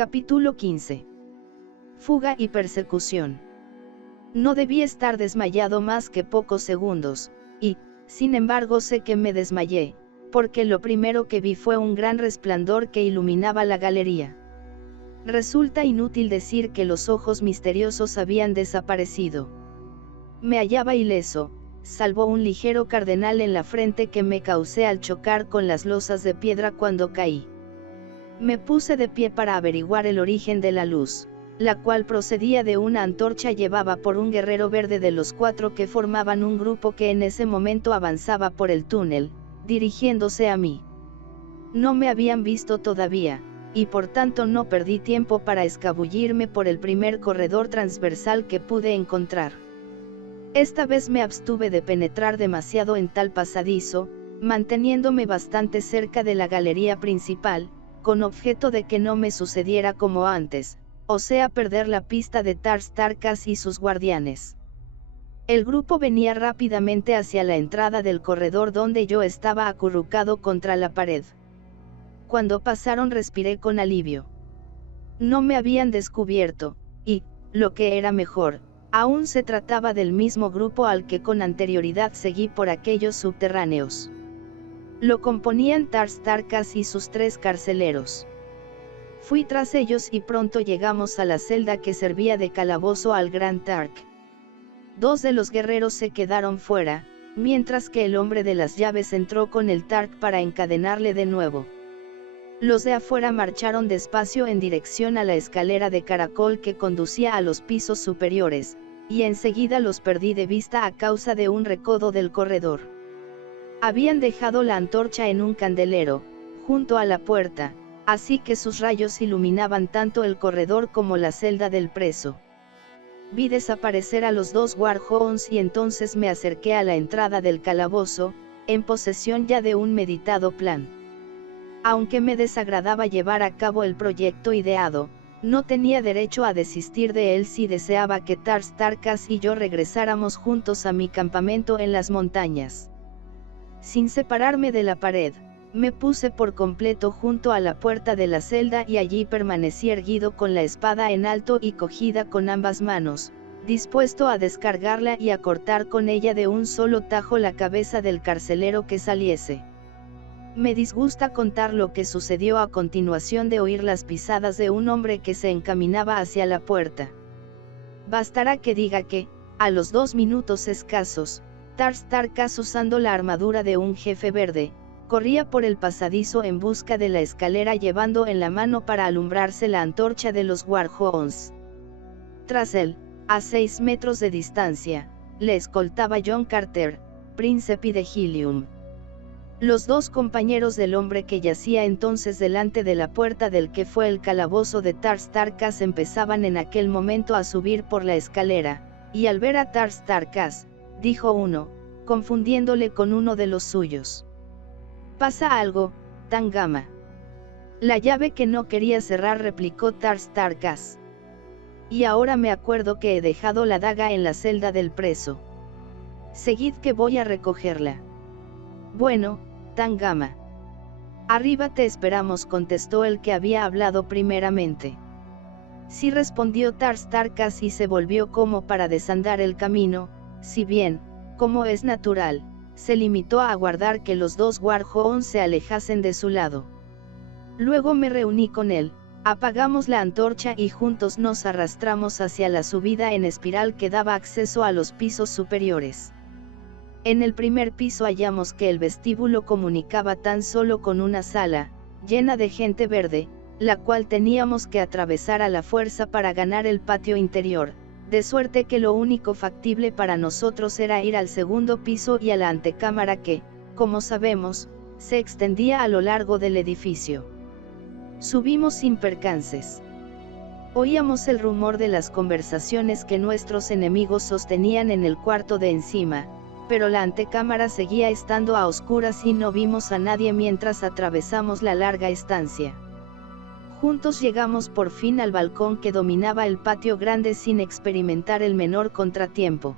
Capítulo 15. Fuga y persecución. No debí estar desmayado más que pocos segundos, y, sin embargo sé que me desmayé, porque lo primero que vi fue un gran resplandor que iluminaba la galería. Resulta inútil decir que los ojos misteriosos habían desaparecido. Me hallaba ileso, salvo un ligero cardenal en la frente que me causé al chocar con las losas de piedra cuando caí. Me puse de pie para averiguar el origen de la luz, la cual procedía de una antorcha llevada por un guerrero verde de los 4 que formaban un grupo que en ese momento avanzaba por el túnel, dirigiéndose a mí. No me habían visto todavía, y por tanto no perdí tiempo para escabullirme por el primer corredor transversal que pude encontrar. Esta vez me abstuve de penetrar demasiado en tal pasadizo, manteniéndome bastante cerca de la galería principal, con objeto de que no me sucediera como antes, o sea perder la pista de Tars Tarkas y sus guardianes. El grupo venía rápidamente hacia la entrada del corredor donde yo estaba acurrucado contra la pared. Cuando pasaron respiré con alivio. No me habían descubierto, y, lo que era mejor, aún se trataba del mismo grupo al que con anterioridad seguí por aquellos subterráneos. Lo componían Tars Tarkas y sus 3 carceleros. Fui tras ellos y pronto llegamos a la celda que servía de calabozo al Gran Tark. 2 de los guerreros se quedaron fuera, mientras que el hombre de las llaves entró con el Tark para encadenarle de nuevo. Los de afuera marcharon despacio en dirección a la escalera de caracol que conducía a los pisos superiores, y enseguida los perdí de vista a causa de un recodo del corredor. Habían dejado la antorcha en un candelero, junto a la puerta, así que sus rayos iluminaban tanto el corredor como la celda del preso. Vi desaparecer a los 2 Warhounds y entonces me acerqué a la entrada del calabozo, en posesión ya de un meditado plan. Aunque me desagradaba llevar a cabo el proyecto ideado, no tenía derecho a desistir de él si deseaba que Tars Tarkas y yo regresáramos juntos a mi campamento en las montañas. Sin separarme de la pared, me puse por completo junto a la puerta de la celda y allí permanecí erguido con la espada en alto y cogida con ambas manos, dispuesto a descargarla y a cortar con ella de un solo tajo la cabeza del carcelero que saliese. Me disgusta contar lo que sucedió a continuación de oír las pisadas de un hombre que se encaminaba hacia la puerta. Bastará que diga que, a los 2 minutos escasos, Tars Tarkas, usando la armadura de un jefe verde, corría por el pasadizo en busca de la escalera llevando en la mano para alumbrarse la antorcha de los Warhounds. Tras él, a 6 metros de distancia, le escoltaba John Carter, príncipe de Helium. Los 2 compañeros del hombre que yacía entonces delante de la puerta del que fue el calabozo de Tars Tarkas empezaban en aquel momento a subir por la escalera, y al ver a Tars Tarkas, dijo uno, confundiéndole con uno de los suyos: «¿Pasa algo, Tangama?» «La llave que no quería cerrar», replicó Tars Tarkas. «Y ahora me acuerdo que he dejado la daga en la celda del preso. Seguid que voy a recogerla». «Bueno, Tangama. Arriba te esperamos», contestó el que había hablado primeramente. «Sí», respondió Tars Tarkas y se volvió como para desandar el camino, si bien, como es natural, se limitó a aguardar que los 2 Warhounds se alejasen de su lado. Luego me reuní con él, apagamos la antorcha y juntos nos arrastramos hacia la subida en espiral que daba acceso a los pisos superiores. En el primer piso hallamos que el vestíbulo comunicaba tan solo con una sala, llena de gente verde, la cual teníamos que atravesar a la fuerza para ganar el patio interior, de suerte que lo único factible para nosotros era ir al segundo piso y a la antecámara que, como sabemos, se extendía a lo largo del edificio. Subimos sin percances. Oíamos el rumor de las conversaciones que nuestros enemigos sostenían en el cuarto de encima, pero la antecámara seguía estando a oscuras y no vimos a nadie mientras atravesamos la larga estancia. Juntos llegamos por fin al balcón que dominaba el patio grande sin experimentar el menor contratiempo.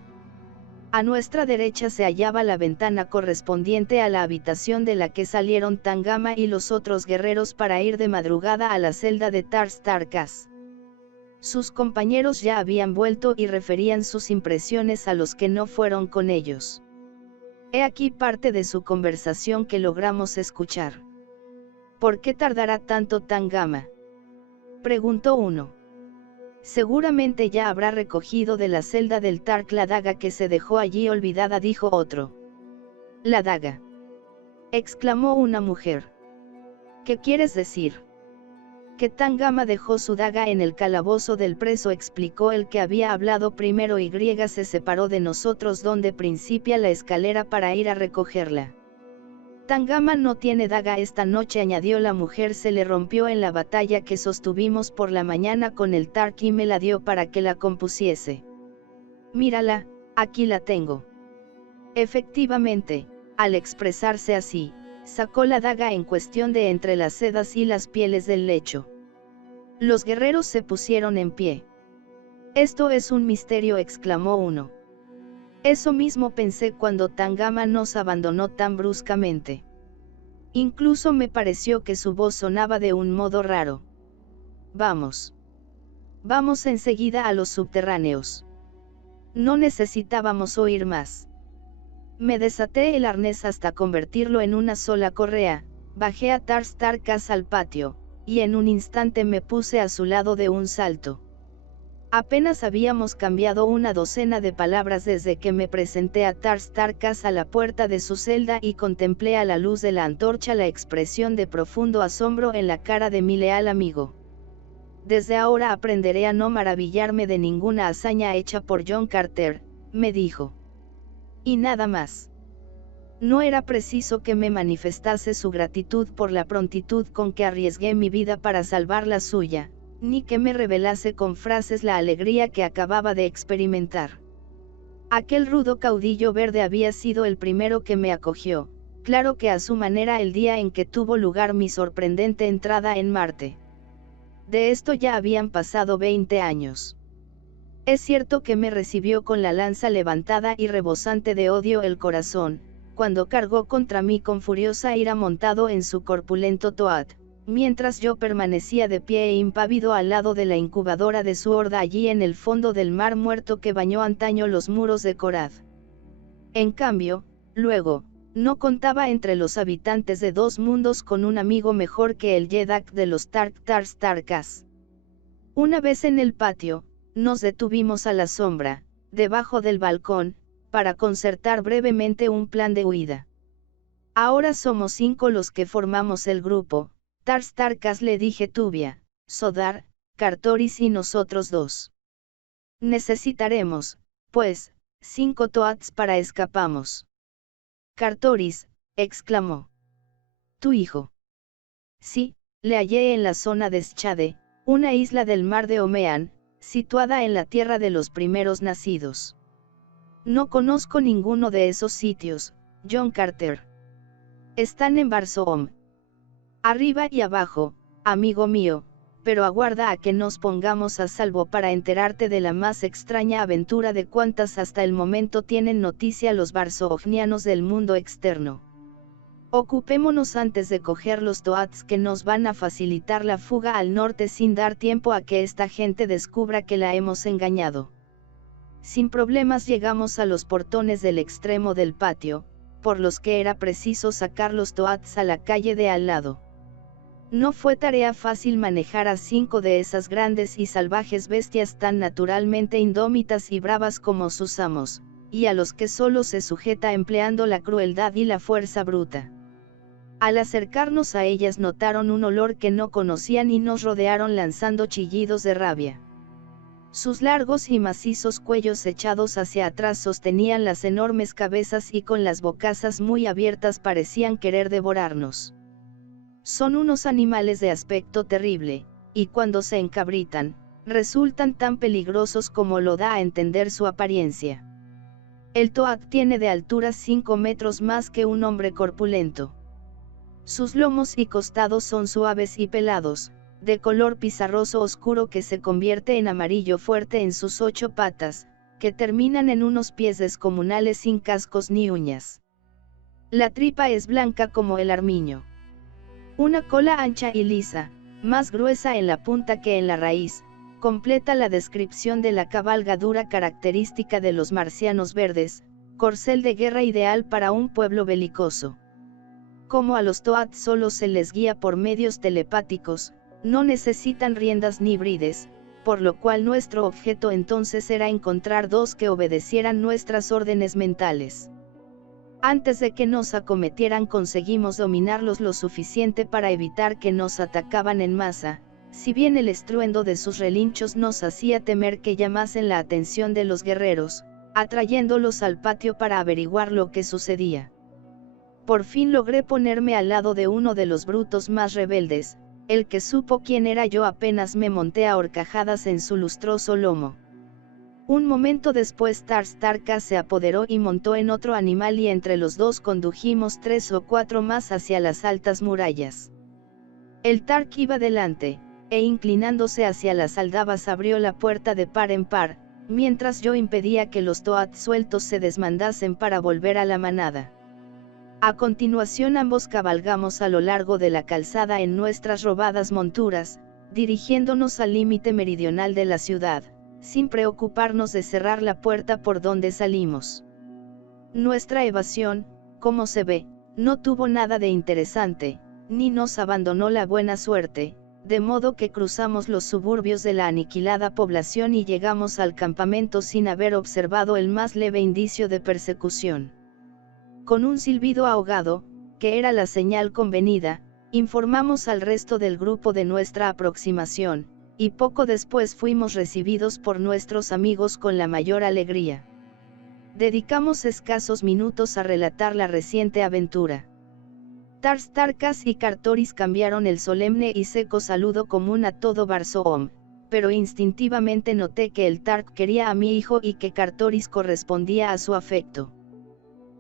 A nuestra derecha se hallaba la ventana correspondiente a la habitación de la que salieron Tangama y los otros guerreros para ir de madrugada a la celda de Tars Tarkas. Sus compañeros ya habían vuelto y referían sus impresiones a los que no fueron con ellos. He aquí parte de su conversación que logramos escuchar. ¿Por qué tardará tanto Tangama?, preguntó uno. Seguramente ya habrá recogido de la celda del Tark la daga que se dejó allí olvidada, dijo otro. ¿La daga?, exclamó una mujer. ¿Qué quieres decir? Que Tangama dejó su daga en el calabozo del preso, explicó el que había hablado primero, y se separó de nosotros donde principia la escalera para ir a recogerla. Tangama no tiene daga esta noche, añadió la mujer, se le rompió en la batalla que sostuvimos por la mañana con el Tark y me la dio para que la compusiese. Mírala, aquí la tengo. Efectivamente, al expresarse así, sacó la daga en cuestión de entre las sedas y las pieles del lecho. Los guerreros se pusieron en pie. Esto es un misterio, exclamó uno. Eso mismo pensé cuando Tangama nos abandonó tan bruscamente. Incluso me pareció que su voz sonaba de un modo raro. Vamos. Vamos enseguida a los subterráneos. No necesitábamos oír más. Me desaté el arnés hasta convertirlo en una sola correa, bajé a Tars Tarkas al patio, y en un instante me puse a su lado de un salto. Apenas habíamos cambiado una docena de palabras desde que me presenté a Tars Tarkas a la puerta de su celda y contemplé a la luz de la antorcha la expresión de profundo asombro en la cara de mi leal amigo. Desde ahora aprenderé a no maravillarme de ninguna hazaña hecha por John Carter, me dijo. Y nada más. No era preciso que me manifestase su gratitud por la prontitud con que arriesgué mi vida para salvar la suya, ni que me revelase con frases la alegría que acababa de experimentar. Aquel rudo caudillo verde había sido el primero que me acogió, claro que a su manera, el día en que tuvo lugar mi sorprendente entrada en Marte. De esto ya habían pasado 20 años. Es cierto que me recibió con la lanza levantada y rebosante de odio el corazón, cuando cargó contra mí con furiosa ira montado en su corpulento Toad, mientras yo permanecía de pie e impávido al lado de la incubadora de su horda allí en el fondo del mar muerto que bañó antaño los muros de Korath. En cambio, luego, no contaba entre los habitantes de dos mundos con un amigo mejor que el Yedak de los Tars Tarkas. Una vez en el patio, nos detuvimos a la sombra, debajo del balcón, para concertar brevemente un plan de huida. Ahora somos 5 los que formamos el grupo, Tars Tarkas, le dije, Tubia, Sodar, Cartoris y nosotros 2. Necesitaremos, pues, 5 Toads para escapamos. Cartoris, exclamó. ¿Tu hijo? Sí, le hallé en la zona de Schade, una isla del mar de Omean, situada en la tierra de los primeros nacidos. No conozco ninguno de esos sitios, John Carter. Están en Barsoom. Arriba y abajo, amigo mío, pero aguarda a que nos pongamos a salvo para enterarte de la más extraña aventura de cuantas hasta el momento tienen noticia los barsoognianos del mundo externo. Ocupémonos antes de coger los Toads que nos van a facilitar la fuga al norte sin dar tiempo a que esta gente descubra que la hemos engañado. Sin problemas llegamos a los portones del extremo del patio, por los que era preciso sacar los Toads a la calle de al lado. No fue tarea fácil manejar a 5 de esas grandes y salvajes bestias tan naturalmente indómitas y bravas como sus amos, y a los que solo se sujeta empleando la crueldad y la fuerza bruta. Al acercarnos a ellas notaron un olor que no conocían y nos rodearon lanzando chillidos de rabia. Sus largos y macizos cuellos echados hacia atrás sostenían las enormes cabezas y con las bocazas muy abiertas parecían querer devorarnos. Son unos animales de aspecto terrible, y cuando se encabritan, resultan tan peligrosos como lo da a entender su apariencia. El Toad tiene de altura 5 metros más que un hombre corpulento. Sus lomos y costados son suaves y pelados, de color pizarroso oscuro que se convierte en amarillo fuerte en sus 8 patas, que terminan en unos pies descomunales sin cascos ni uñas. La tripa es blanca como el armiño. Una cola ancha y lisa, más gruesa en la punta que en la raíz, completa la descripción de la cabalgadura característica de los marcianos verdes, corcel de guerra ideal para un pueblo belicoso. Como a los Toad solo se les guía por medios telepáticos, no necesitan riendas ni brides, por lo cual nuestro objeto entonces era encontrar dos que obedecieran nuestras órdenes mentales. Antes de que nos acometieran conseguimos dominarlos lo suficiente para evitar que nos atacaban en masa, si bien el estruendo de sus relinchos nos hacía temer que llamasen la atención de los guerreros, atrayéndolos al patio para averiguar lo que sucedía. Por fin logré ponerme al lado de uno de los brutos más rebeldes, el que supo quién era yo apenas me monté a horcajadas en su lustroso lomo. Un momento después Tars Tarkas se apoderó y montó en otro animal y entre los dos condujimos 3 o 4 más hacia las altas murallas. El Tark iba delante, e inclinándose hacia las aldabas abrió la puerta de par en par, mientras yo impedía que los Toad sueltos se desmandasen para volver a la manada. A continuación ambos cabalgamos a lo largo de la calzada en nuestras robadas monturas, dirigiéndonos al límite meridional de la ciudad, sin preocuparnos de cerrar la puerta por donde salimos. Nuestra evasión, como se ve, no tuvo nada de interesante, ni nos abandonó la buena suerte, de modo que cruzamos los suburbios de la aniquilada población y llegamos al campamento sin haber observado el más leve indicio de persecución. Con un silbido ahogado, que era la señal convenida, informamos al resto del grupo de nuestra aproximación, y poco después fuimos recibidos por nuestros amigos con la mayor alegría. Dedicamos escasos minutos a relatar la reciente aventura. Tars Tarkas y Cartoris cambiaron el solemne y seco saludo común a todo Barsoom, pero instintivamente noté que el Tark quería a mi hijo y que Cartoris correspondía a su afecto.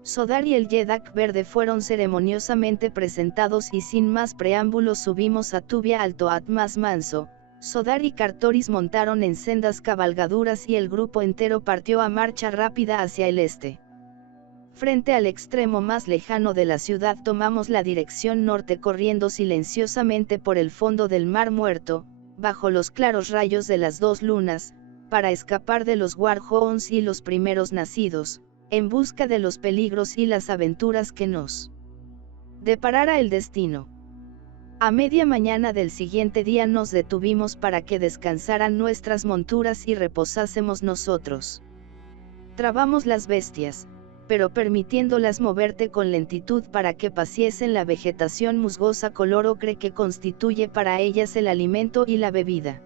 Sodar y el Yedak Verde fueron ceremoniosamente presentados y sin más preámbulos subimos a Tubia al Toad más manso. Sodar y Cartoris montaron en sendas cabalgaduras y el grupo entero partió a marcha rápida hacia el este. Frente al extremo más lejano de la ciudad tomamos la dirección norte corriendo silenciosamente por el fondo del Mar Muerto, bajo los claros rayos de las 2 lunas, para escapar de los Warhounds y los primeros nacidos, en busca de los peligros y las aventuras que nos deparara el destino. A media mañana del siguiente día nos detuvimos para que descansaran nuestras monturas y reposásemos nosotros. Trabamos las bestias, pero permitiéndolas moverte con lentitud para que paciesen la vegetación musgosa color ocre que constituye para ellas el alimento y la bebida.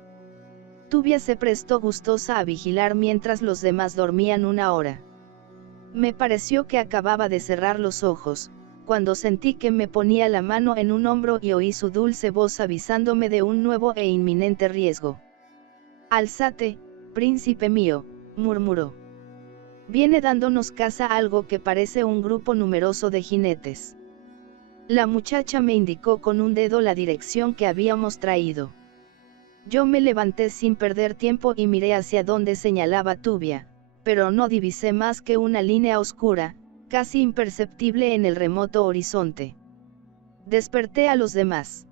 Tubia se prestó gustosa a vigilar mientras los demás dormían 1 hora. Me pareció que acababa de cerrar los ojos, cuando sentí que me ponía la mano en un hombro y oí su dulce voz avisándome de un nuevo e inminente riesgo. «Alzate, príncipe mío», murmuró. «Viene dándonos caza algo que parece un grupo numeroso de jinetes». La muchacha me indicó con un dedo la dirección que habíamos traído. Yo me levanté sin perder tiempo y miré hacia donde señalaba Tubia, pero no divisé más que una línea oscura, casi imperceptible en el remoto horizonte. Desperté a los demás.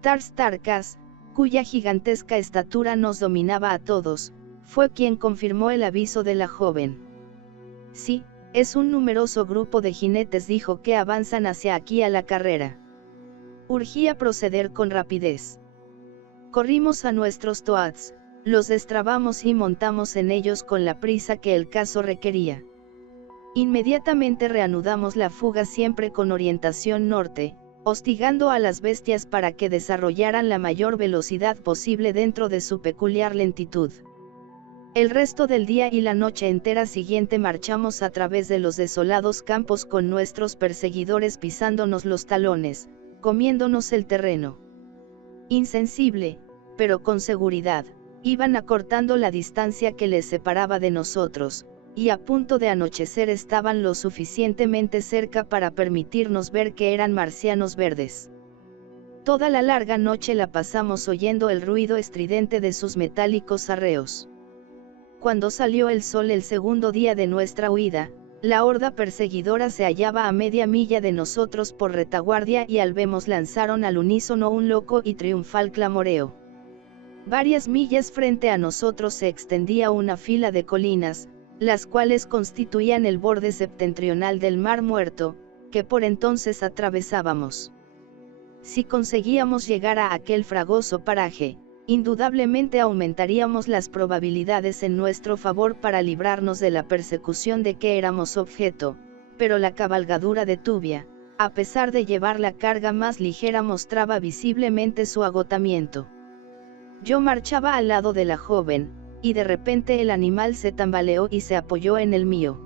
Tars Tarkas, cuya gigantesca estatura nos dominaba a todos, fue quien confirmó el aviso de la joven. «Sí, es un numeroso grupo de jinetes», dijo, «que avanzan hacia aquí a la carrera». Urgía proceder con rapidez. Corrimos a nuestros Toads, los destrabamos y montamos en ellos con la prisa que el caso requería. Inmediatamente reanudamos la fuga siempre con orientación norte, hostigando a las bestias para que desarrollaran la mayor velocidad posible dentro de su peculiar lentitud. El resto del día y la noche entera siguiente marchamos a través de los desolados campos con nuestros perseguidores pisándonos los talones, comiéndonos el terreno. Insensible, pero con seguridad, iban acortando la distancia que les separaba de nosotros, y a punto de anochecer estaban lo suficientemente cerca para permitirnos ver que eran marcianos verdes. Toda la larga noche la pasamos oyendo el ruido estridente de sus metálicos arreos. Cuando salió el sol el segundo día de nuestra huida, la horda perseguidora se hallaba a media milla de nosotros por retaguardia y al vemos lanzaron al unísono un loco y triunfal clamoreo. Varias millas frente a nosotros se extendía una fila de colinas, las cuales constituían el borde septentrional del Mar Muerto, que por entonces atravesábamos. Si conseguíamos llegar a aquel fragoso paraje, indudablemente aumentaríamos las probabilidades en nuestro favor para librarnos de la persecución de que éramos objeto, pero la cabalgadura de Tubia, a pesar de llevar la carga más ligera, mostraba visiblemente su agotamiento. Yo marchaba al lado de la joven, y de repente el animal se tambaleó y se apoyó en el mío.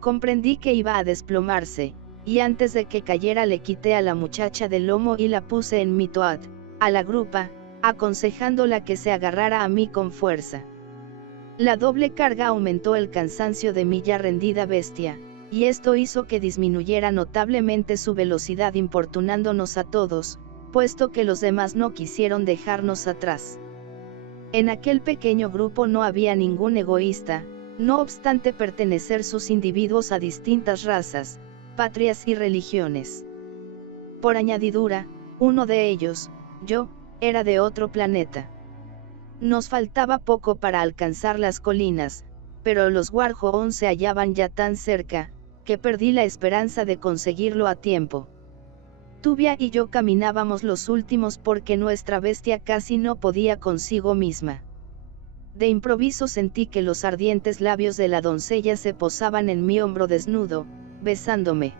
Comprendí que iba a desplomarse, y antes de que cayera le quité a la muchacha del lomo y la puse en mi toad, a la grupa, aconsejándola que se agarrara a mí con fuerza. La doble carga aumentó el cansancio de mi ya rendida bestia, y esto hizo que disminuyera notablemente su velocidad, importunándonos a todos, puesto que los demás no quisieron dejarnos atrás. En aquel pequeño grupo no había ningún egoísta, no obstante pertenecer sus individuos a distintas razas, patrias y religiones. Por añadidura, uno de ellos, yo, era de otro planeta. Nos faltaba poco para alcanzar las colinas, pero los Warhoon se hallaban ya tan cerca, que perdí la esperanza de conseguirlo a tiempo. Tubia y yo caminábamos los últimos porque nuestra bestia casi no podía consigo misma. De improviso sentí que los ardientes labios de la doncella se posaban en mi hombro desnudo, besándome.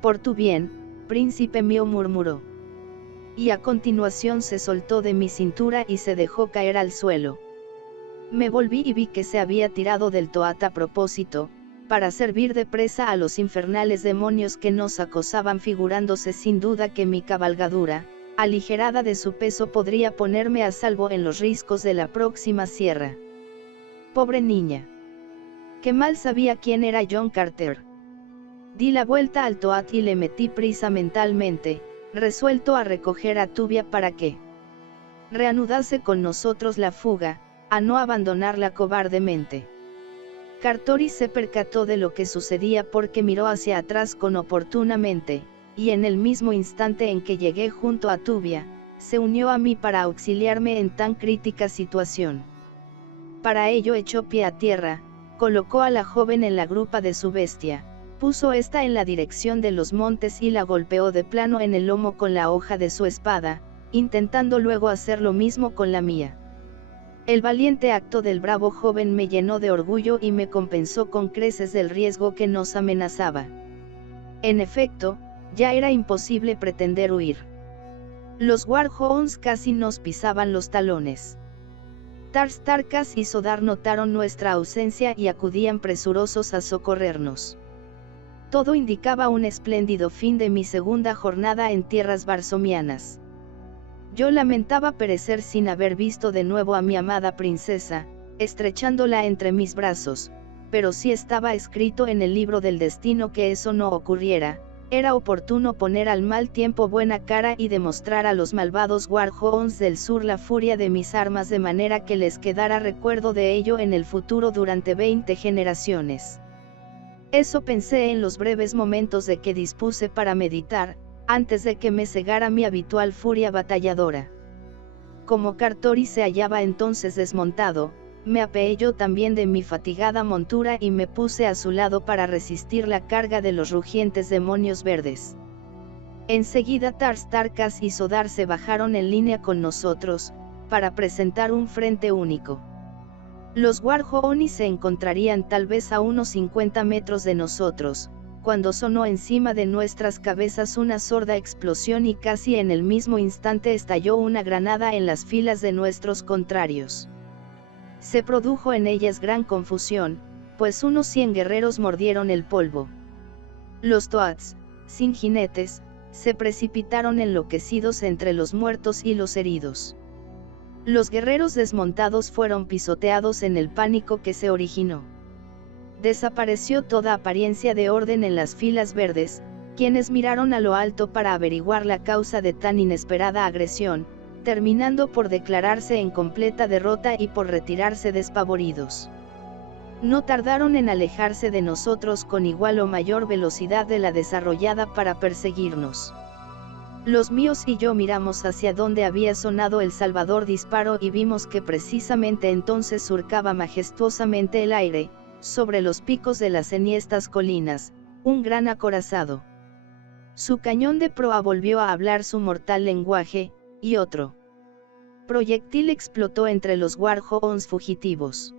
«Por tu bien, príncipe mío», murmuró. Y a continuación se soltó de mi cintura y se dejó caer al suelo. Me volví y vi que se había tirado del toat a propósito, para servir de presa a los infernales demonios que nos acosaban, figurándose sin duda que mi cabalgadura, aligerada de su peso, podría ponerme a salvo en los riscos de la próxima sierra. Pobre niña. Qué mal sabía quién era John Carter. Di la vuelta al toat y le metí prisa mentalmente, resuelto a recoger a Tubia para que reanudase con nosotros la fuga, a no abandonarla cobardemente. Cartori se percató de lo que sucedía porque miró hacia atrás con oportunamente, y en el mismo instante en que llegué junto a Tubia, se unió a mí para auxiliarme en tan crítica situación. Para ello echó pie a tierra, colocó a la joven en la grupa de su bestia, puso esta en la dirección de los montes y la golpeó de plano en el lomo con la hoja de su espada, intentando luego hacer lo mismo con la mía. El valiente acto del bravo joven me llenó de orgullo y me compensó con creces del riesgo que nos amenazaba. En efecto, ya era imposible pretender huir. Los Warhoons casi nos pisaban los talones. Tarstarkas y Sodar notaron nuestra ausencia y acudían presurosos a socorrernos. Todo indicaba un espléndido fin de mi segunda jornada en tierras varsomianas. Yo lamentaba perecer sin haber visto de nuevo a mi amada princesa, estrechándola entre mis brazos, pero si estaba escrito en el libro del destino que eso no ocurriera, era oportuno poner al mal tiempo buena cara y demostrar a los malvados Warhoons del sur la furia de mis armas, de manera que les quedara recuerdo de ello en el futuro durante 20 generaciones. Eso pensé en los breves momentos de que dispuse para meditar, antes de que me cegara mi habitual furia batalladora. Como Cartori se hallaba entonces desmontado, me apeé yo también de mi fatigada montura y me puse a su lado para resistir la carga de los rugientes demonios verdes. Enseguida Tarstarkas y Sodar se bajaron en línea con nosotros, para presentar un frente único. Los Warhooni se encontrarían tal vez a unos 50 metros de nosotros, cuando sonó encima de nuestras cabezas una sorda explosión y casi en el mismo instante estalló una granada en las filas de nuestros contrarios. Se produjo en ellas gran confusión, pues unos 100 guerreros mordieron el polvo. Los toats, sin jinetes, se precipitaron enloquecidos entre los muertos y los heridos. Los guerreros desmontados fueron pisoteados en el pánico que se originó. Desapareció toda apariencia de orden en las filas verdes, quienes miraron a lo alto para averiguar la causa de tan inesperada agresión, terminando por declararse en completa derrota y por retirarse despavoridos. No tardaron en alejarse de nosotros con igual o mayor velocidad de la desarrollada para perseguirnos. Los míos y yo miramos hacia donde había sonado el salvador disparo y vimos que precisamente entonces surcaba majestuosamente el aire, sobre los picos de las enhiestas colinas, un gran acorazado. Su cañón de proa volvió a hablar su mortal lenguaje, y otro proyectil explotó entre los Warhounds fugitivos.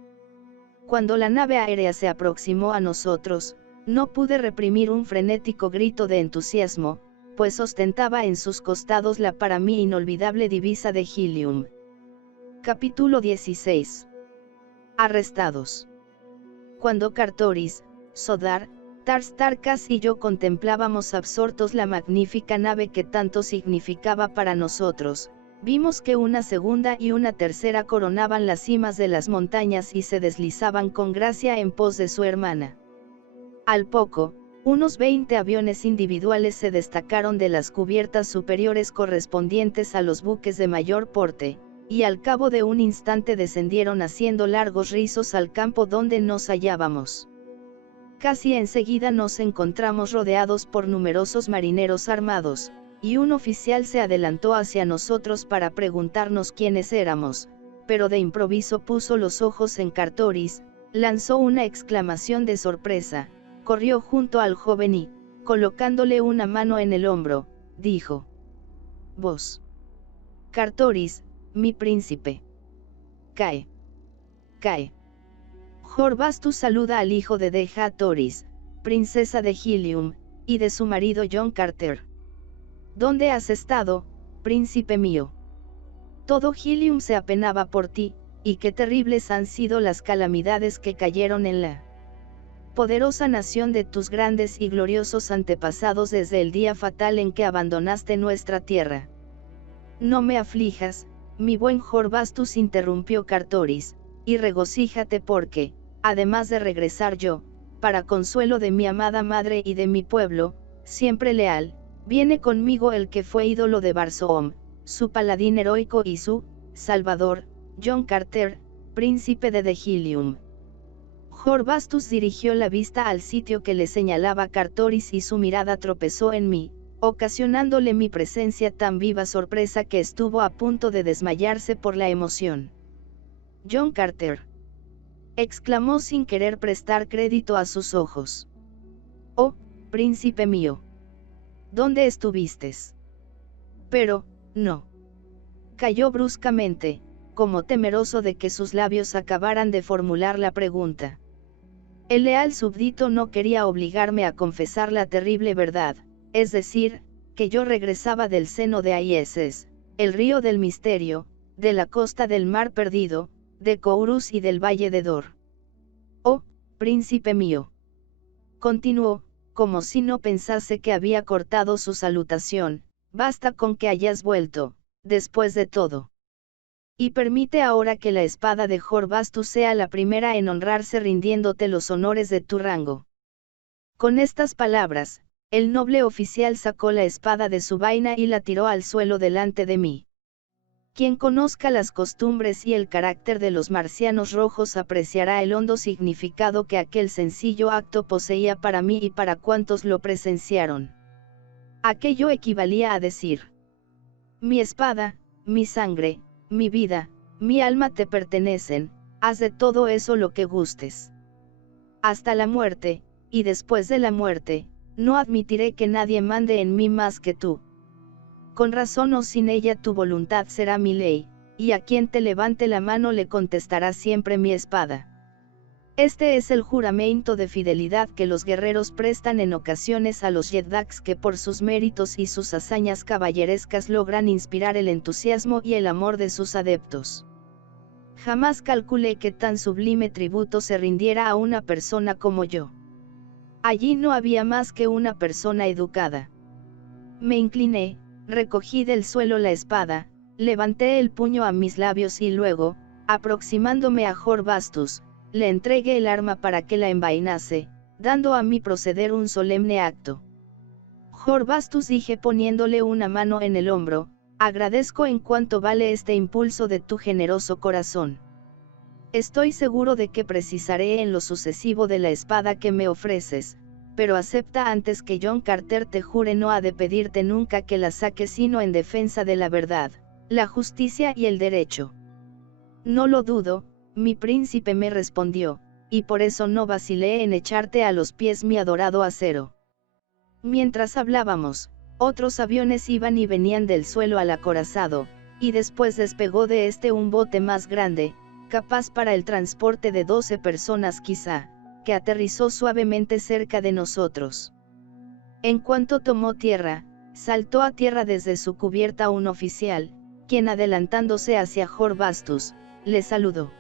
Cuando la nave aérea se aproximó a nosotros, no pude reprimir un frenético grito de entusiasmo, pues ostentaba en sus costados la para mí inolvidable divisa de Helium. Capítulo 16. Arrestados. Cuando Cartoris, Sodar, Tarstarkas y yo contemplábamos absortos la magnífica nave que tanto significaba para nosotros, vimos que una segunda y una tercera coronaban las cimas de las montañas y se deslizaban con gracia en pos de su hermana. Al poco, unos 20 aviones individuales se destacaron de las cubiertas superiores correspondientes a los buques de mayor porte, y al cabo de un instante descendieron haciendo largos rizos al campo donde nos hallábamos. Casi enseguida nos encontramos rodeados por numerosos marineros armados, y un oficial se adelantó hacia nosotros para preguntarnos quiénes éramos, pero de improviso puso los ojos en Cartoris, lanzó una exclamación de sorpresa, corrió junto al joven y, colocándole una mano en el hombro, dijo: «Vos, Cartoris, mi príncipe. Cae. Cae». Jorbastus saluda al hijo de Deja Toris, princesa de Helium, y de su marido John Carter. ¿Dónde has estado, príncipe mío? Todo Helium se apenaba por ti, y qué terribles han sido las calamidades que cayeron en la poderosa nación de tus grandes y gloriosos antepasados desde el día fatal en que abandonaste nuestra tierra. No me aflijas, mi buen Jorbastus, interrumpió Cartoris, y regocíjate porque, además de regresar yo, para consuelo de mi amada madre y de mi pueblo, siempre leal, viene conmigo el que fue ídolo de Barsoom, su paladín heroico y su salvador, John Carter, príncipe de Helium. Jorbastus dirigió la vista al sitio que le señalaba Cartoris y su mirada tropezó en mí, ocasionándole mi presencia tan viva sorpresa que estuvo a punto de desmayarse por la emoción. «John Carter», exclamó sin querer prestar crédito a sus ojos. «Oh, príncipe mío. ¿Dónde estuviste?» «Pero, no». Calló bruscamente, como temeroso de que sus labios acabaran de formular la pregunta. El leal súbdito no quería obligarme a confesar la terrible verdad, es decir, que yo regresaba del seno de Aises, el río del misterio, de la costa del mar perdido, de Courus y del valle de Dor. «Oh, príncipe mío», continuó, como si no pensase que había cortado su salutación, «basta con que hayas vuelto, después de todo. Y permite ahora que la espada de Jorbastus sea la primera en honrarse rindiéndote los honores de tu rango». Con estas palabras, el noble oficial sacó la espada de su vaina y la tiró al suelo delante de mí. Quien conozca las costumbres y el carácter de los marcianos rojos apreciará el hondo significado que aquel sencillo acto poseía para mí y para cuantos lo presenciaron. Aquello equivalía a decir: «Mi espada, mi sangre, mi vida, mi alma te pertenecen, haz de todo eso lo que gustes. Hasta la muerte, y después de la muerte, no admitiré que nadie mande en mí más que tú. Con razón o sin ella tu voluntad será mi ley, y a quien te levante la mano le contestará siempre mi espada». Este es el juramento de fidelidad que los guerreros prestan en ocasiones a los Yeddaks que por sus méritos y sus hazañas caballerescas logran inspirar el entusiasmo y el amor de sus adeptos. Jamás calculé que tan sublime tributo se rindiera a una persona como yo. Allí no había más que una persona educada. Me incliné, recogí del suelo la espada, levanté el puño a mis labios y luego, aproximándome a Jorbastus, le entregué el arma para que la envainase, dando a mi proceder un solemne acto. «Jorbastus», dije poniéndole una mano en el hombro, Agradezco en cuanto vale este impulso de tu generoso corazón. Estoy seguro de que precisaré en lo sucesivo de la espada que me ofreces, pero acepta antes que John Carter te jure no ha de pedirte nunca que la saques sino en defensa de la verdad, la justicia y el derecho. No lo dudo, mi príncipe me respondió, y por eso no vacilé en echarte a los pies mi adorado acero. Mientras hablábamos, otros aviones iban y venían del suelo al acorazado, y después despegó de este un bote más grande, capaz para el transporte de 12 personas quizá, que aterrizó suavemente cerca de nosotros. En cuanto tomó tierra, saltó a tierra desde su cubierta un oficial, quien adelantándose hacia Jorbastus, le saludó.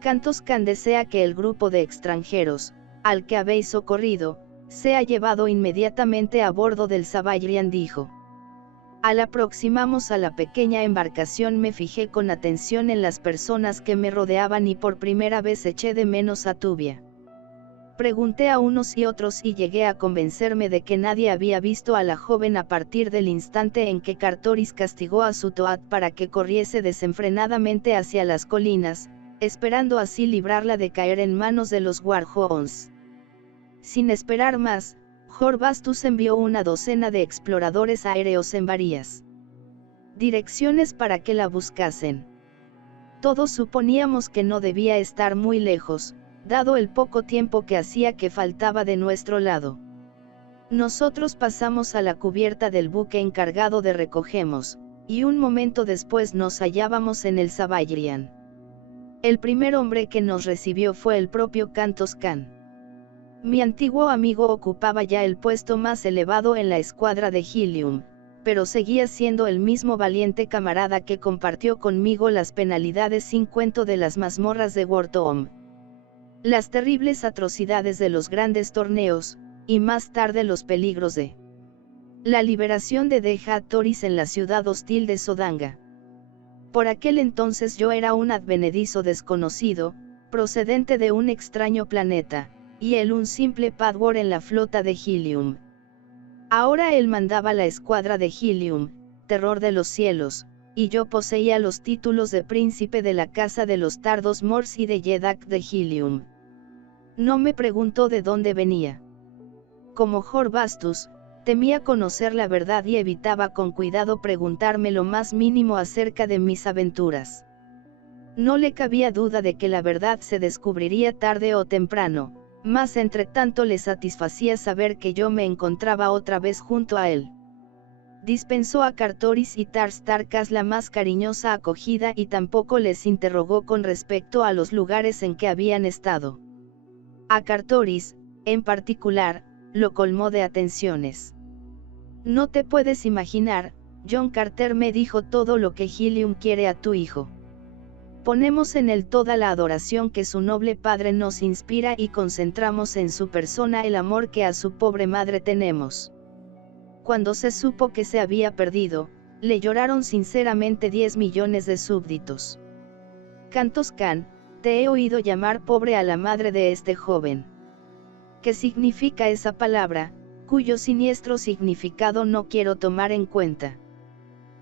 Cantos Can desea que el grupo de extranjeros, al que habéis socorrido, sea llevado inmediatamente a bordo del Savairian, dijo. Al aproximamos a la pequeña embarcación me fijé con atención en las personas que me rodeaban y por primera vez eché de menos a Tubia. Pregunté a unos y otros y llegué a convencerme de que nadie había visto a la joven a partir del instante en que Cartoris castigó a su Toad para que corriese desenfrenadamente hacia las colinas, esperando así librarla de caer en manos de los Warhounds. Sin esperar más, Jorbastus envió una docena de exploradores aéreos en varias direcciones para que la buscasen. Todos suponíamos que no debía estar muy lejos, dado el poco tiempo que hacía que faltaba de nuestro lado. Nosotros pasamos a la cubierta del buque encargado de recogemos, y un momento después nos hallábamos en el Savairian. El primer hombre que nos recibió fue el propio Cantos Can. Mi antiguo amigo ocupaba ya el puesto más elevado en la escuadra de Helium, pero seguía siendo el mismo valiente camarada que compartió conmigo las penalidades sin cuento de las mazmorras de Wortham, las terribles atrocidades de los grandes torneos, y más tarde los peligros de la liberación de Deja Toris en la ciudad hostil de Sodanga. Por aquel entonces yo era un advenedizo desconocido, procedente de un extraño planeta, y él un simple Padwar en la flota de Helium. Ahora él mandaba la escuadra de Helium, terror de los cielos, y yo poseía los títulos de príncipe de la casa de los Tardos Mors y de Yedak de Helium. No me preguntó de dónde venía. Como Jorbastus, temía conocer la verdad y evitaba con cuidado preguntarme lo más mínimo acerca de mis aventuras. No le cabía duda de que la verdad se descubriría tarde o temprano, mas entre tanto le satisfacía saber que yo me encontraba otra vez junto a él. Dispensó a Cartoris y Tarstarkas la más cariñosa acogida y tampoco les interrogó con respecto a los lugares en que habían estado. A Cartoris, en particular, lo colmó de atenciones. No te puedes imaginar, John Carter me dijo todo lo que Helium quiere a tu hijo. Ponemos en él toda la adoración que su noble padre nos inspira y concentramos en su persona el amor que a su pobre madre tenemos. Cuando se supo que se había perdido, le lloraron sinceramente 10 millones de súbditos. Cantos Can, te he oído llamar pobre a la madre de este joven. ¿Qué significa esa palabra, cuyo siniestro significado no quiero tomar en cuenta?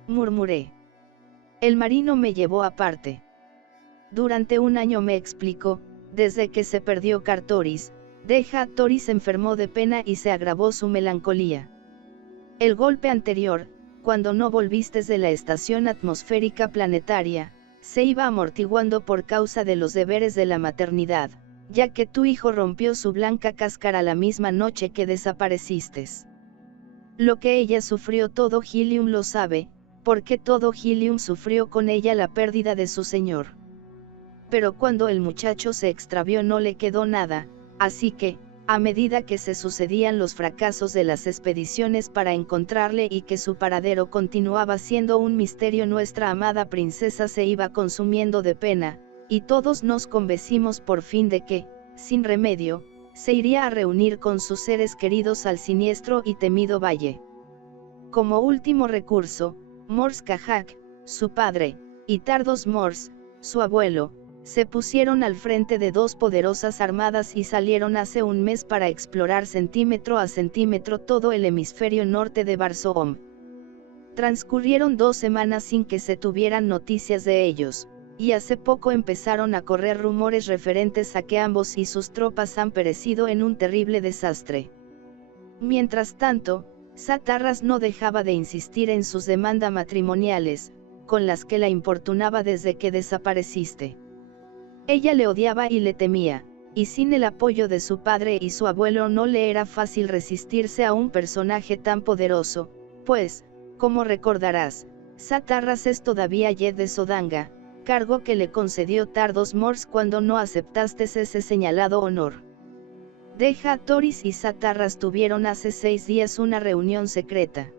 Murmuré. El marino me llevó aparte. Durante un año me explicó, desde que se perdió Cartoris, Deja Toris enfermó de pena y se agravó su melancolía. El golpe anterior, cuando no volvistes de la estación atmosférica planetaria, se iba amortiguando por causa de los deberes de la maternidad, ya que tu hijo rompió su blanca cáscara la misma noche que desapareciste. Lo que ella sufrió todo Helium lo sabe, porque todo Helium sufrió con ella la pérdida de su señor. Pero cuando el muchacho se extravió no le quedó nada, así que, a medida que se sucedían los fracasos de las expediciones para encontrarle y que su paradero continuaba siendo un misterio, nuestra amada princesa se iba consumiendo de pena, y todos nos convencimos por fin de que, sin remedio, se iría a reunir con sus seres queridos al siniestro y temido valle. Como último recurso, Mors Kajak, su padre, y Tardos Mors, su abuelo, se pusieron al frente de dos poderosas armadas y salieron hace un mes para explorar centímetro a centímetro todo el hemisferio norte de Barsoom. Transcurrieron 2 semanas sin que se tuvieran noticias de ellos, y hace poco empezaron a correr rumores referentes a que ambos y sus tropas han perecido en un terrible desastre. Mientras tanto, Satarras no dejaba de insistir en sus demandas matrimoniales, con las que la importunaba desde que desapareciste. Ella le odiaba y le temía, y sin el apoyo de su padre y su abuelo no le era fácil resistirse a un personaje tan poderoso, pues, como recordarás, Satarras es todavía Yed de Sodanga, cargo que le concedió Tardos Mors cuando no aceptaste ese señalado honor. Deja Toris y Satarras tuvieron hace 6 días una reunión secreta.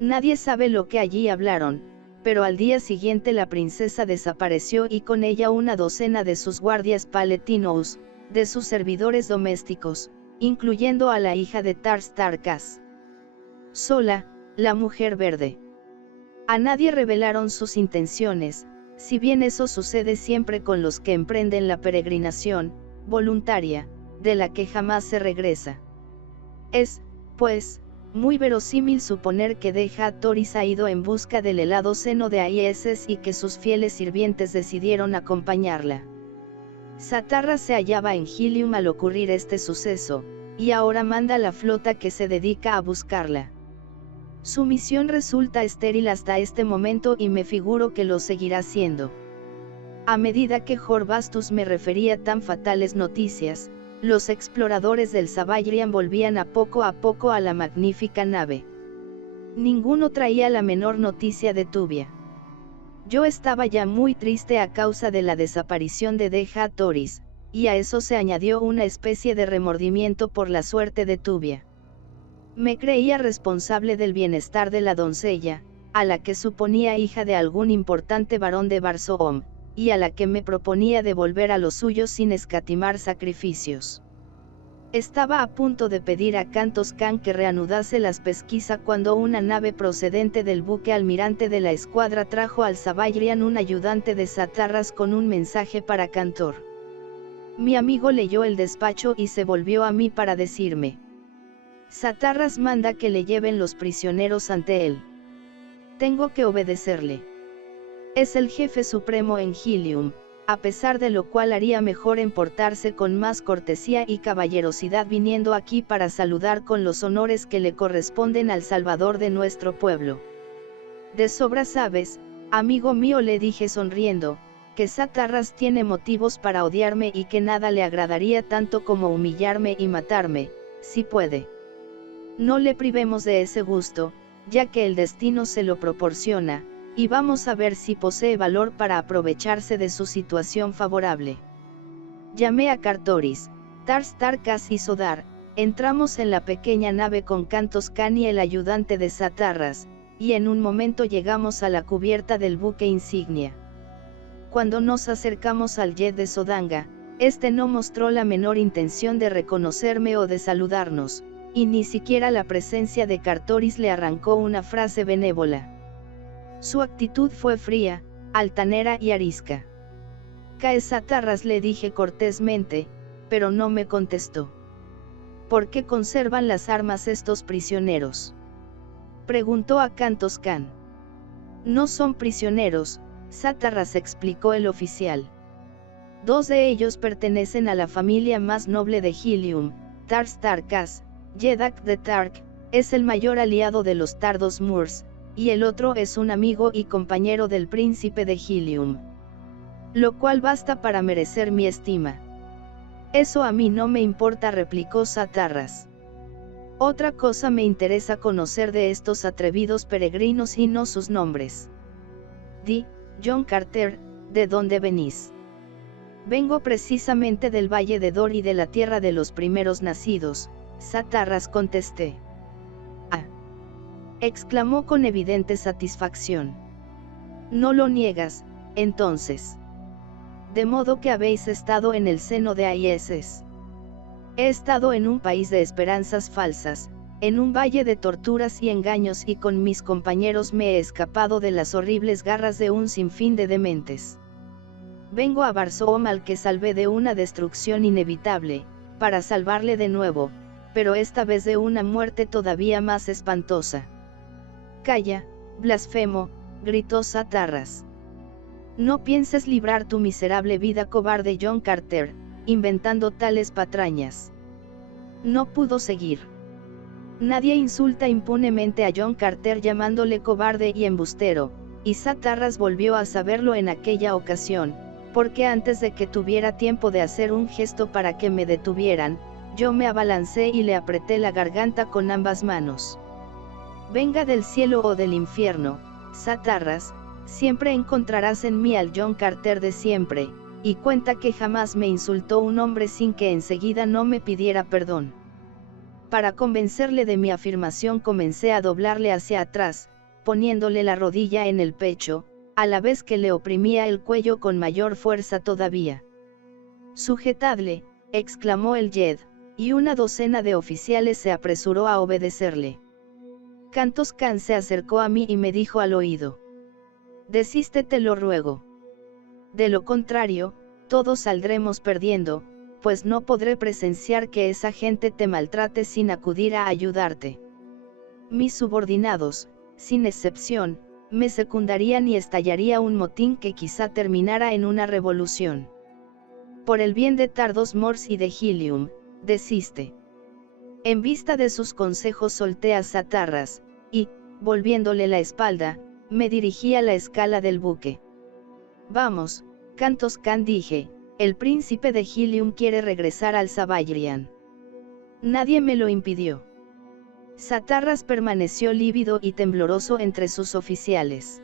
Nadie sabe lo que allí hablaron, pero al día siguiente la princesa desapareció y con ella una docena de sus guardias paletinos, de sus servidores domésticos, incluyendo a la hija de Tars Tarkas. Sola, la mujer verde. A nadie revelaron sus intenciones, si bien eso sucede siempre con los que emprenden la peregrinación voluntaria, de la que jamás se regresa. Es, pues, muy verosímil suponer que Deja Toris ha ido en busca del helado seno de Aises y que sus fieles sirvientes decidieron acompañarla. Satarras se hallaba en Helium al ocurrir este suceso, y ahora manda la flota que se dedica a buscarla. Su misión resulta estéril hasta este momento y me figuro que lo seguirá siendo. A medida que Jorbastus me refería tan fatales noticias, los exploradores del Savagrian volvían a poco a la magnífica nave. Ninguno traía la menor noticia de Tubia. Yo estaba ya muy triste a causa de la desaparición de Deja Toris, y a eso se añadió una especie de remordimiento por la suerte de Tubia. Me creía responsable del bienestar de la doncella, a la que suponía hija de algún importante varón de Barsoom, y a la que me proponía devolver a los suyos sin escatimar sacrificios. Estaba a punto de pedir a Kantos Kan que reanudase las pesquisas cuando una nave procedente del buque almirante de la escuadra trajo al Savagrian un ayudante de Satarras con un mensaje para Cantor. Mi amigo leyó el despacho y se volvió a mí para decirme: Satarras manda que le lleven los prisioneros ante él. Tengo que obedecerle. Es el jefe supremo en Helium, a pesar de lo cual haría mejor en portarse con más cortesía y caballerosidad viniendo aquí para saludar con los honores que le corresponden al salvador de nuestro pueblo. De sobra sabes, amigo mío, le dije sonriendo, que Satarras tiene motivos para odiarme y que nada le agradaría tanto como humillarme y matarme, si puede. No le privemos de ese gusto, ya que el destino se lo proporciona, y vamos a ver si posee valor para aprovecharse de su situación favorable. Llamé a Cartoris, Tars Tarkas y Sodar, entramos en la pequeña nave con Kantos Kan y el ayudante de Satarras, y en un momento llegamos a la cubierta del buque insignia. Cuando nos acercamos al Yed de Sodanga, este no mostró la menor intención de reconocerme o de saludarnos, y ni siquiera la presencia de Cartoris le arrancó una frase benévola. Su actitud fue fría, altanera y arisca. Cae Satarras, le dije cortésmente, pero no me contestó. ¿Por qué conservan las armas estos prisioneros?, preguntó a Kantos Kan. No son prisioneros, Satarras, explicó el oficial. 2 de ellos pertenecen a la familia más noble de Helium, Tars Tarkas. Yedak de Tark es el mayor aliado de los Tardos Mors, y el otro es un amigo y compañero del príncipe de Helium. Lo cual basta para merecer mi estima. Eso a mí no me importa, replicó Satarras. Otra cosa me interesa conocer de estos atrevidos peregrinos y no sus nombres. Di, John Carter, ¿de dónde venís? Vengo precisamente del Valle de Dor y de la tierra de los primeros nacidos, Satarras, contesté. Ah, exclamó con evidente satisfacción. No lo niegas, entonces. De modo que habéis estado en el seno de Aises. He estado en un país de esperanzas falsas, en un valle de torturas y engaños, y con mis compañeros me he escapado de las horribles garras de un sinfín de dementes. Vengo a Barsoom, al que salvé de una destrucción inevitable, para salvarle de nuevo, pero esta vez de una muerte todavía más espantosa. Calla, blasfemo, gritó Satarras. No pienses librar tu miserable vida, cobarde John Carter, inventando tales patrañas. No pudo seguir. Nadie insulta impunemente a John Carter llamándole cobarde y embustero, y Satarras volvió a saberlo en aquella ocasión, porque antes de que tuviera tiempo de hacer un gesto para que me detuvieran, yo me abalancé y le apreté la garganta con ambas manos. Venga del cielo o del infierno, Satarras, siempre encontrarás en mí al John Carter de siempre, y cuenta que jamás me insultó un hombre sin que enseguida no me pidiera perdón. Para convencerle de mi afirmación comencé a doblarle hacia atrás, poniéndole la rodilla en el pecho, a la vez que le oprimía el cuello con mayor fuerza todavía. «Sujetadle», exclamó el Jed, y una docena de oficiales se apresuró a obedecerle. Kantos Kan se acercó a mí y me dijo al oído: «Desístete, lo ruego. De lo contrario, todos saldremos perdiendo, pues no podré presenciar que esa gente te maltrate sin acudir a ayudarte. Mis subordinados, sin excepción, me secundarían y estallaría un motín que quizá terminara en una revolución. Por el bien de Tardos Mors y de Helium, desiste». En vista de sus consejos solté a Satarras, y, volviéndole la espalda, me dirigí a la escala del buque. «Vamos, Kantos Kan», dije, «el príncipe de Helium quiere regresar al Savagrian». Nadie me lo impidió. Satarras permaneció lívido y tembloroso entre sus oficiales.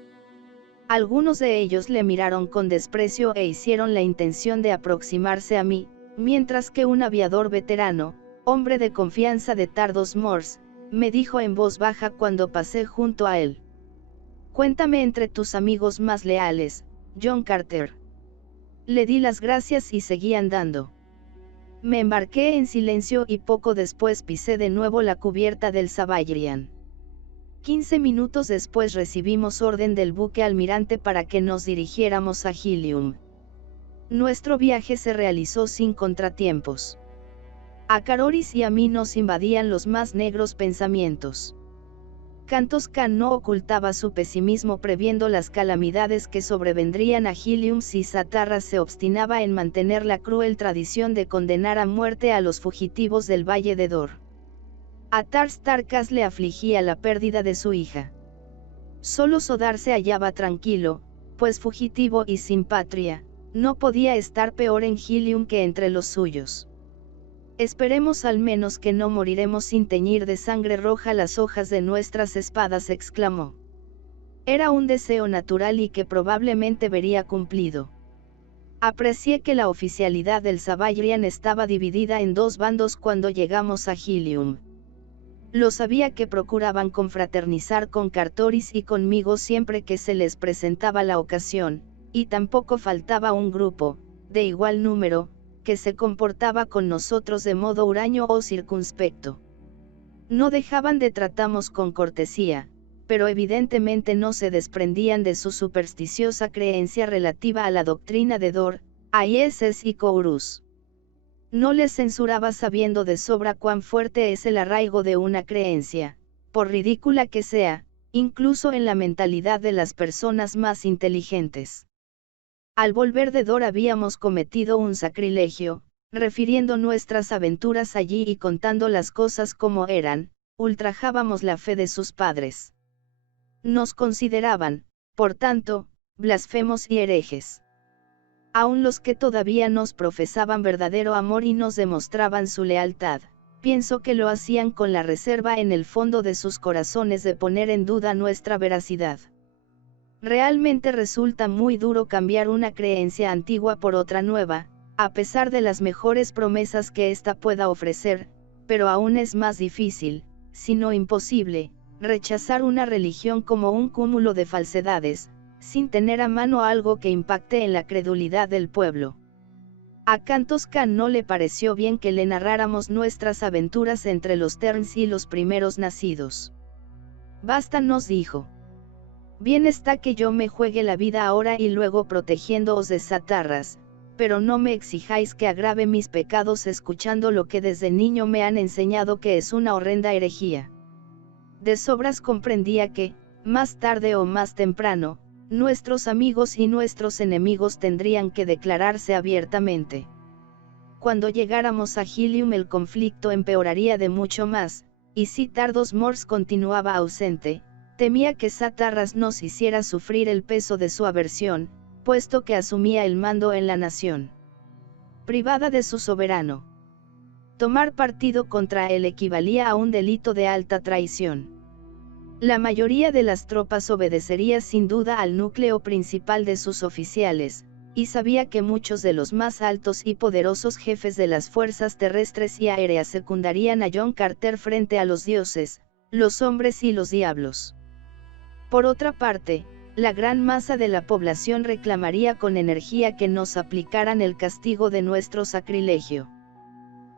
Algunos de ellos le miraron con desprecio e hicieron la intención de aproximarse a mí, mientras que un aviador veterano, hombre de confianza de Tardos Mors, me dijo en voz baja cuando pasé junto a él: «Cuéntame entre tus amigos más leales, John Carter». Le di las gracias y seguí andando. Me embarqué en silencio y poco después pisé de nuevo la cubierta del Savagrian. 15 minutos después recibimos orden del buque almirante para que nos dirigiéramos a Helium. Nuestro viaje se realizó sin contratiempos. A Caroris y a mí nos invadían los más negros pensamientos. Kantos Kan no ocultaba su pesimismo previendo las calamidades que sobrevendrían a Helium si Satarras se obstinaba en mantener la cruel tradición de condenar a muerte a los fugitivos del Valle de Dor. A Tars Tarkas le afligía la pérdida de su hija. Solo Sodar se hallaba tranquilo, pues fugitivo y sin patria, no podía estar peor en Helium que entre los suyos. «Esperemos al menos que no moriremos sin teñir de sangre roja las hojas de nuestras espadas», exclamó. Era un deseo natural y que probablemente vería cumplido. Aprecié que la oficialidad del Savagrian estaba dividida en dos bandos cuando llegamos a Helium. Lo sabía que procuraban confraternizar con Cartoris y conmigo siempre que se les presentaba la ocasión, y tampoco faltaba un grupo, de igual número, que se comportaba con nosotros de modo huraño o circunspecto. No dejaban de tratarnos con cortesía, pero evidentemente no se desprendían de su supersticiosa creencia relativa a la doctrina de Dor, Aieses y Kourus. No les censuraba sabiendo de sobra cuán fuerte es el arraigo de una creencia, por ridícula que sea, incluso en la mentalidad de las personas más inteligentes. Al volver de Dor habíamos cometido un sacrilegio, refiriendo nuestras aventuras allí y contando las cosas como eran, ultrajábamos la fe de sus padres. Nos consideraban, por tanto, blasfemos y herejes. Aun los que todavía nos profesaban verdadero amor y nos demostraban su lealtad, pienso que lo hacían con la reserva en el fondo de sus corazones de poner en duda nuestra veracidad. Realmente resulta muy duro cambiar una creencia antigua por otra nueva, a pesar de las mejores promesas que ésta pueda ofrecer, pero aún es más difícil, si no imposible, rechazar una religión como un cúmulo de falsedades, sin tener a mano algo que impacte en la credulidad del pueblo. A Kantos Kan no le pareció bien que le narráramos nuestras aventuras entre los Terns y los primeros nacidos. «Basta», nos dijo. «Bien está que yo me juegue la vida ahora y luego protegiéndoos de Satarras, pero no me exijáis que agrave mis pecados escuchando lo que desde niño me han enseñado que es una horrenda herejía». De sobras comprendía que, más tarde o más temprano, nuestros amigos y nuestros enemigos tendrían que declararse abiertamente. Cuando llegáramos a Helium el conflicto empeoraría de mucho más, y si Tardos Mors continuaba ausente, temía que Satarras nos hiciera sufrir el peso de su aversión, puesto que asumía el mando en la nación. Privada de su soberano. Tomar partido contra él equivalía a un delito de alta traición. La mayoría de las tropas obedecería sin duda al núcleo principal de sus oficiales, y sabía que muchos de los más altos y poderosos jefes de las fuerzas terrestres y aéreas secundarían a John Carter frente a los dioses, los hombres y los diablos. Por otra parte, la gran masa de la población reclamaría con energía que nos aplicaran el castigo de nuestro sacrilegio.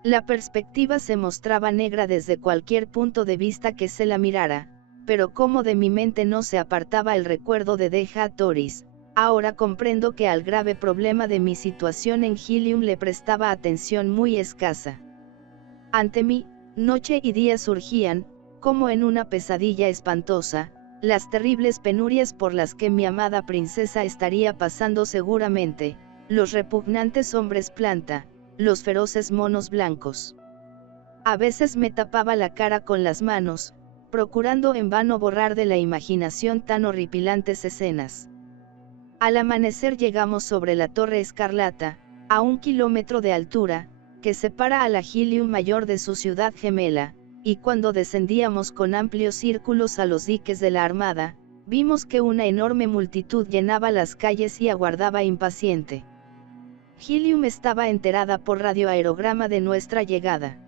La perspectiva se mostraba negra desde cualquier punto de vista que se la mirara, pero como de mi mente no se apartaba el recuerdo de Deja Toris, ahora comprendo que al grave problema de mi situación en Helium le prestaba atención muy escasa. Ante mí, noche y día surgían, como en una pesadilla espantosa, las terribles penurias por las que mi amada princesa estaría pasando seguramente, los repugnantes hombres planta, los feroces monos blancos. A veces me tapaba la cara con las manos, procurando en vano borrar de la imaginación tan horripilantes escenas. Al amanecer llegamos sobre la Torre Escarlata, a 1 kilómetro de altura, que separa a la Helium Mayor de su ciudad gemela, y cuando descendíamos con amplios círculos a los diques de la Armada, vimos que una enorme multitud llenaba las calles y aguardaba impaciente. Helium estaba enterada por radioaerograma de nuestra llegada.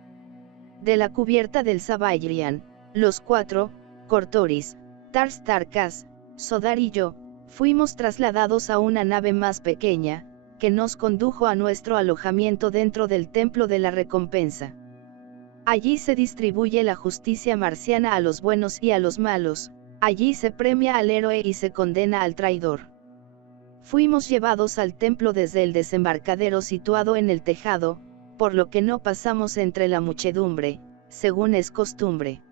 De la cubierta del Savagrian, los 4, Cortoris, Tars Tarkas, Sodar y yo, fuimos trasladados a una nave más pequeña, que nos condujo a nuestro alojamiento dentro del Templo de la Recompensa. Allí se distribuye la justicia marciana a los buenos y a los malos, allí se premia al héroe y se condena al traidor. Fuimos llevados al templo desde el desembarcadero situado en el tejado, por lo que no pasamos entre la muchedumbre, según es costumbre.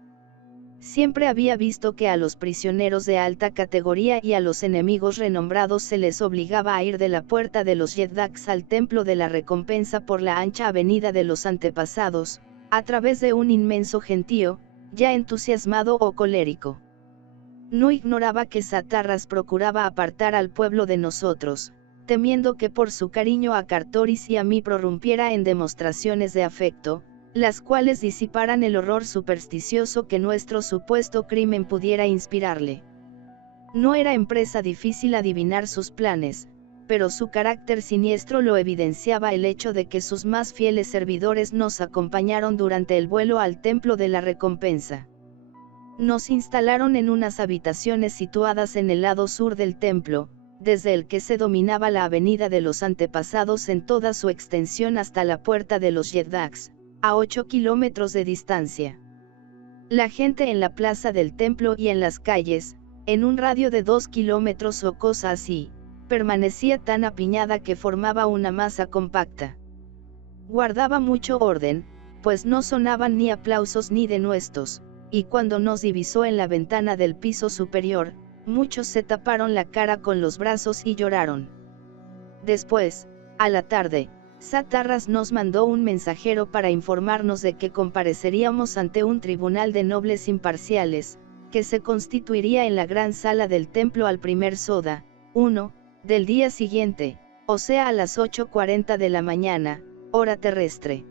Siempre había visto que a los prisioneros de alta categoría y a los enemigos renombrados se les obligaba a ir de la puerta de los Yeddax al templo de la recompensa por la ancha avenida de los antepasados, a través de un inmenso gentío, ya entusiasmado o colérico. No ignoraba que Satarras procuraba apartar al pueblo de nosotros, temiendo que por su cariño a Cartoris y a mí prorrumpiera en demostraciones de afecto, las cuales disiparan el horror supersticioso que nuestro supuesto crimen pudiera inspirarle. No era empresa difícil adivinar sus planes, pero su carácter siniestro lo evidenciaba el hecho de que sus más fieles servidores nos acompañaron durante el vuelo al templo de la recompensa. Nos instalaron en unas habitaciones situadas en el lado sur del templo, desde el que se dominaba la avenida de los antepasados en toda su extensión hasta la puerta de los Yeddax, a 8 kilómetros de distancia. La gente en la plaza del templo y en las calles, en un radio de 2 kilómetros o cosa así, permanecía tan apiñada que formaba una masa compacta. Guardaba mucho orden, pues no sonaban ni aplausos ni denuestos, y cuando nos divisó en la ventana del piso superior, muchos se taparon la cara con los brazos y lloraron. Después, a la tarde, Satarras nos mandó un mensajero para informarnos de que compareceríamos ante un tribunal de nobles imparciales, que se constituiría en la gran sala del templo al primer soda, 1, del día siguiente, o sea a las 8:40 de la mañana, hora terrestre.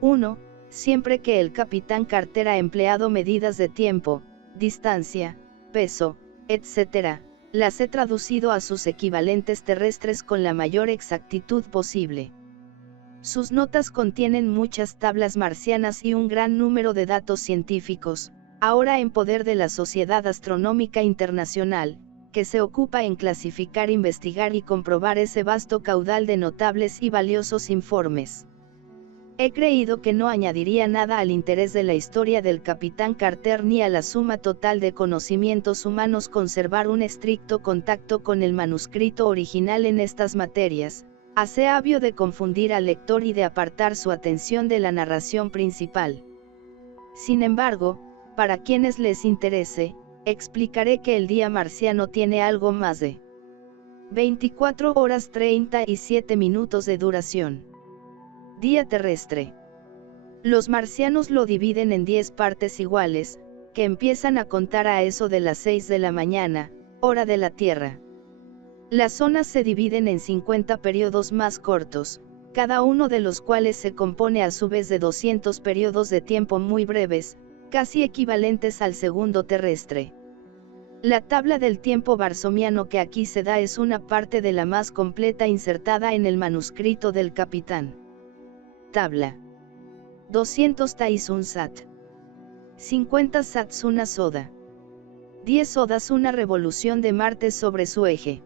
1. Siempre que el capitán Carter ha empleado medidas de tiempo, distancia, peso, etc., las he traducido a sus equivalentes terrestres con la mayor exactitud posible. Sus notas contienen muchas tablas marcianas y un gran número de datos científicos, ahora en poder de la Sociedad Astronómica Internacional, que se ocupa en clasificar, investigar y comprobar ese vasto caudal de notables y valiosos informes. He creído que no añadiría nada al interés de la historia del capitán Carter ni a la suma total de conocimientos humanos conservar un estricto contacto con el manuscrito original en estas materias, hace avio de confundir al lector y de apartar su atención de la narración principal. Sin embargo, para quienes les interese, explicaré que el día marciano tiene algo más de 24 horas 37 minutos de duración. Día terrestre. Los marcianos lo dividen en 10 partes iguales, que empiezan a contar a eso de las 6 de la mañana, hora de la Tierra. Las zonas se dividen en 50 periodos más cortos, cada uno de los cuales se compone a su vez de 200 periodos de tiempo muy breves, casi equivalentes al segundo terrestre. La tabla del tiempo varsomiano que aquí se da es una parte de la más completa insertada en el manuscrito del capitán. Tabla. 200 tais un sat. 50 sats una soda. 10 sodas una revolución de Marte sobre su eje.